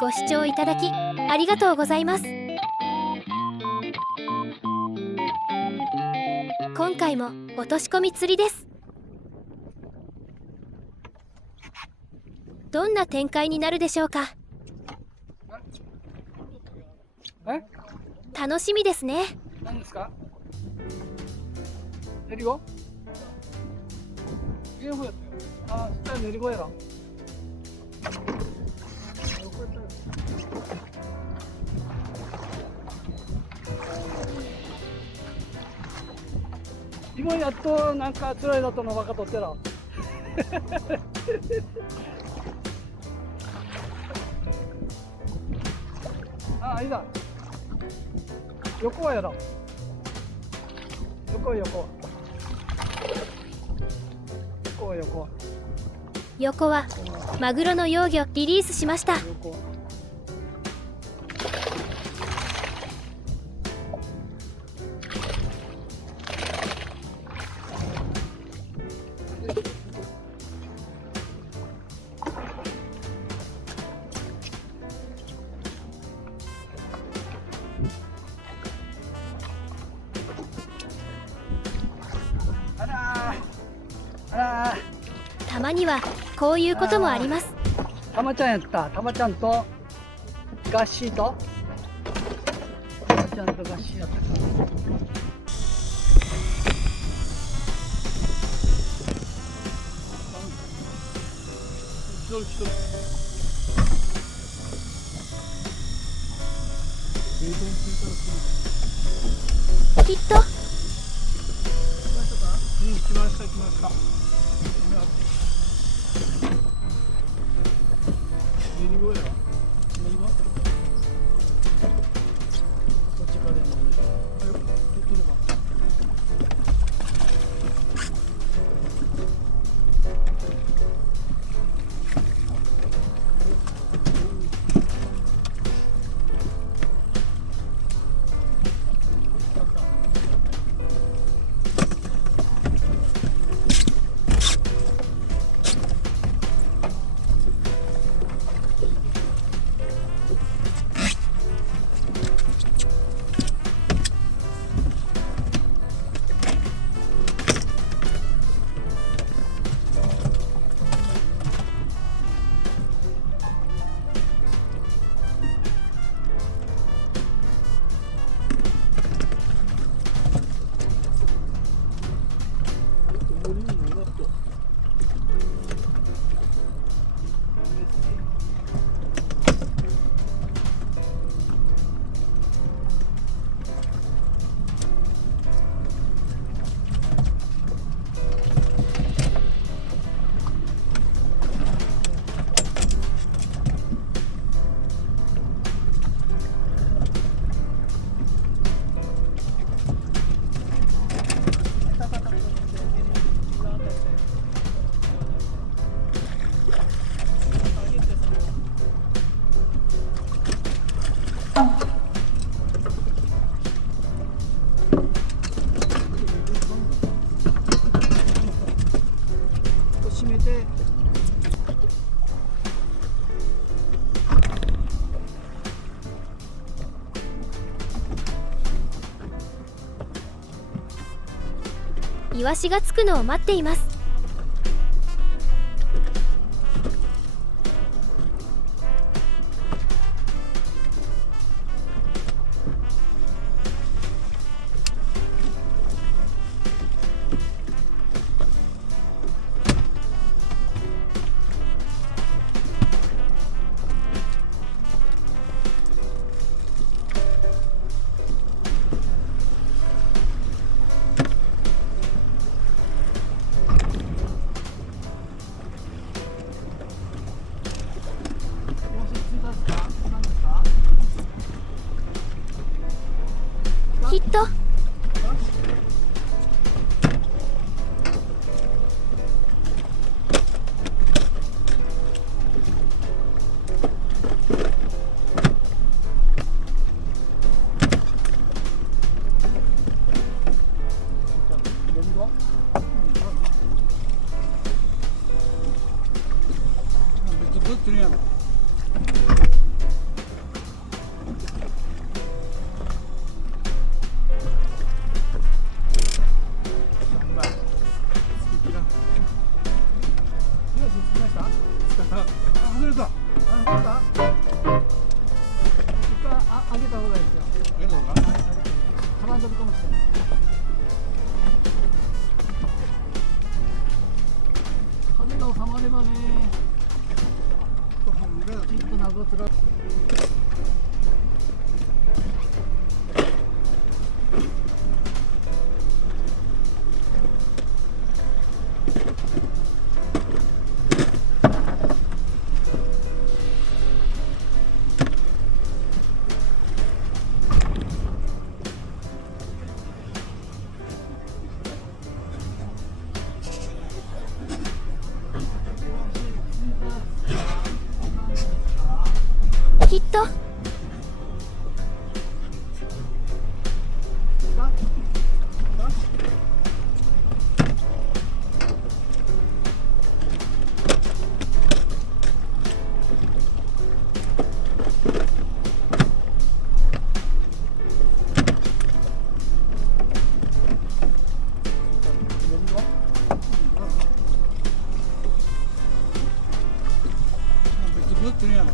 ご視聴いただきありがとうございます。今回も落とし込み釣りです。どんな展開になるでしょうか。楽しみですね。何ですか？練り子？練り子やったよ。あ、そしたら練り子やろ。今やっとなんかつらいだとのバカ取ってろ。あ、いいだ。横はやろう。横。横はマグロの幼魚リリースしました。横。たまにはこういうこともあります。たまちゃんやった。たまちゃんとガッシーとたまちゃんとガッシーやったか。きっと来ました。練り子やろ。練り子？こっちからでもいい。あ、よく取るか。閉めて。イワシがつくのを待っています。きっとずっとやろ。た。あ、そうだ。一回上げた方がいいですよ。えどうだ。絡んでるかもしれない。風が収まればね、きっと長つら。きっとずっとやろ。よ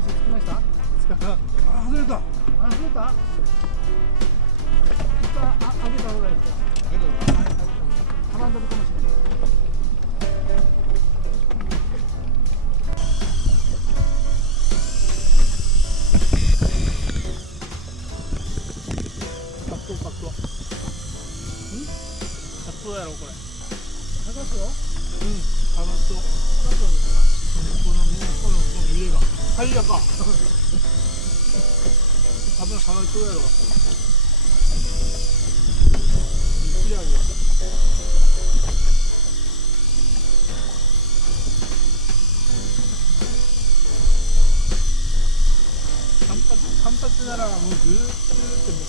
し、着きました。あ、外れた。あ、そうだ。一回上げた方がいいですよ。えどうだ。絡んでるかもしれない。カット。カットやろこれ。探すよ。カット。この家が。タイヤか。多分探すやろ。きれいや。単発ならもうずーっとって持って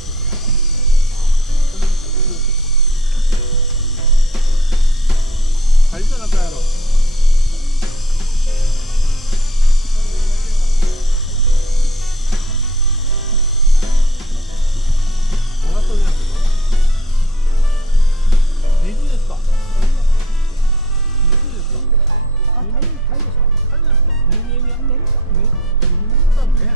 入った中やろ。長袖やけどネジですか。ネジですか。あ、タイでしょ。タイですか。ネギやんねるか。ネジだね。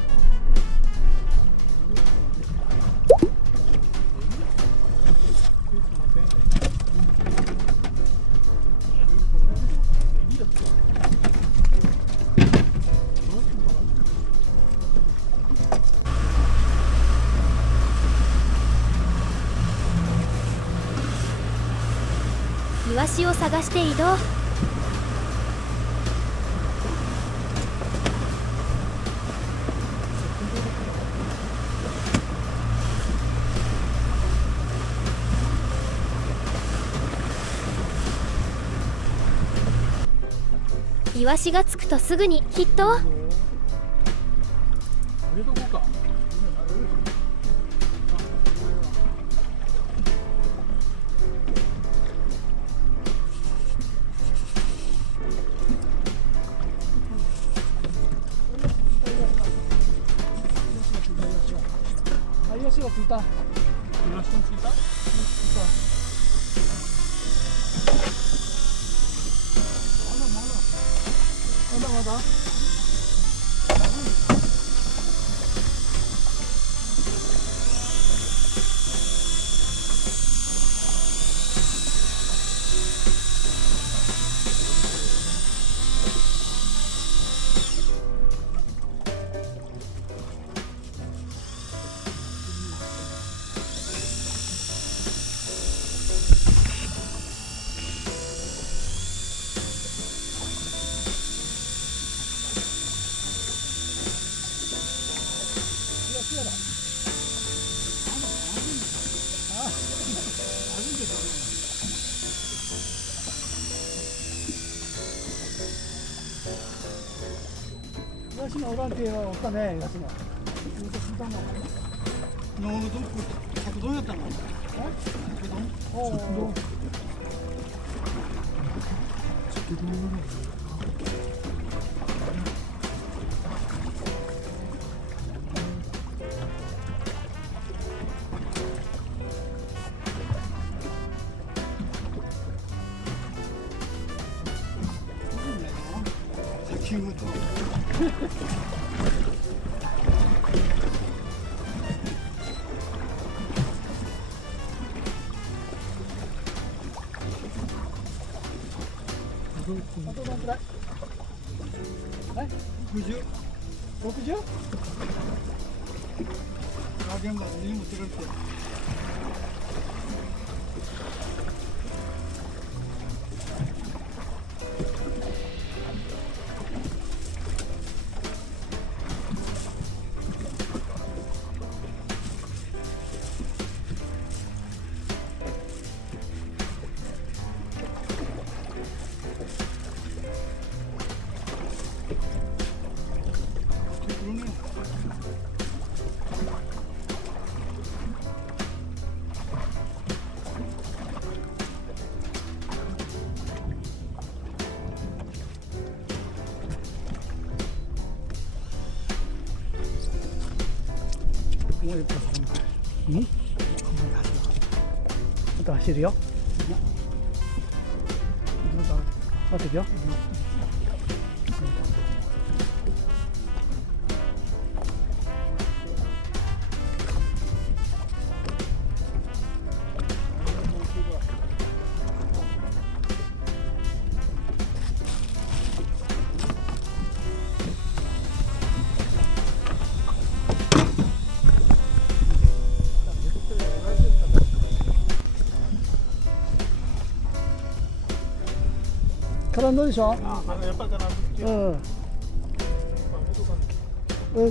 イワシを探して移動。イワシがつくとすぐにきっと入れとこうか。あ、よしがついた。イワシについた？まだまだ。イワシがおらんっていうのはおったね、イワシが。どうやったの？おお。あとどのくらい？はい、60 60？現場で荷物連れてもう一発。うん？また走るよ。待ってるよ。絡んだでしょ？やっぱりかなうん。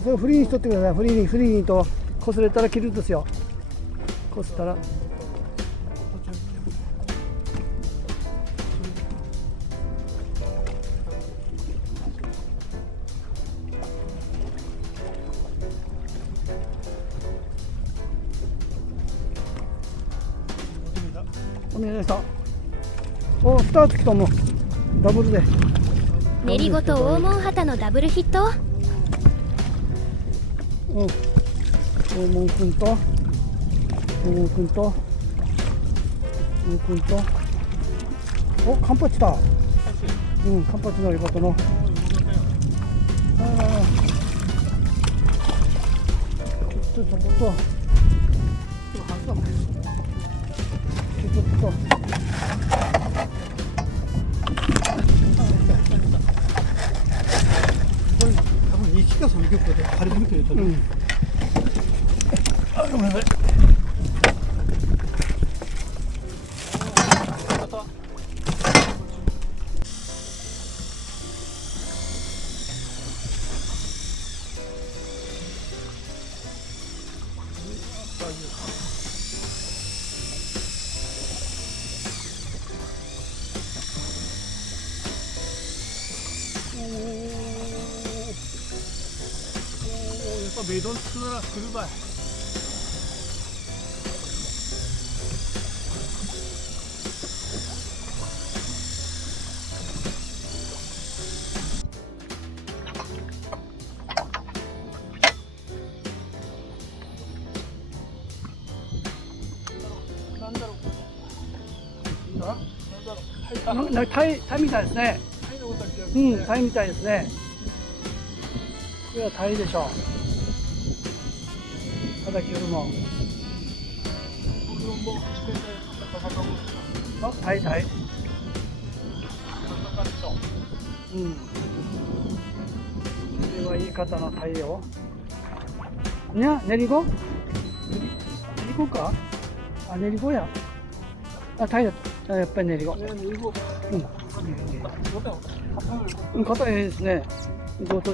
それフリーにしとってください。フリーにと擦れたら切るんですよ。擦ったら。お願いした。お、2つ来たもん。ダブルで。練りごと黄門旗のダブルヒット。うん。黄門くんと、お、カンパチだ。うん、カンパチのりごとの。ああ。ちょっと。多分2匹か3匹で張り詰めてるとね。あ、ごめんなさい。やっぱメイドン作るなら来るばい。なんだろう。タイみたいですね。うん、タイみたいですね。これはタイでしょう。ただきよりも。あ、タイ。うん。これは言い方のタイよ。にゃ、練り子か？あ、練り子や。あ、タイだ。やっぱり練り子。うん。硬いですね。上等。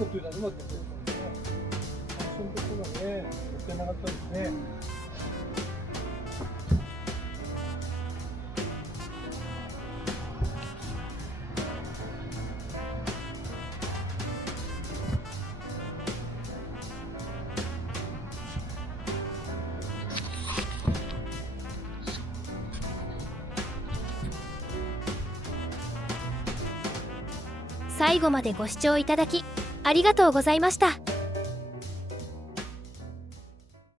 個っていうのはうまくやってるんですね。そのところがね、やってなかったですね。最後までご視聴いただきありがとうございました。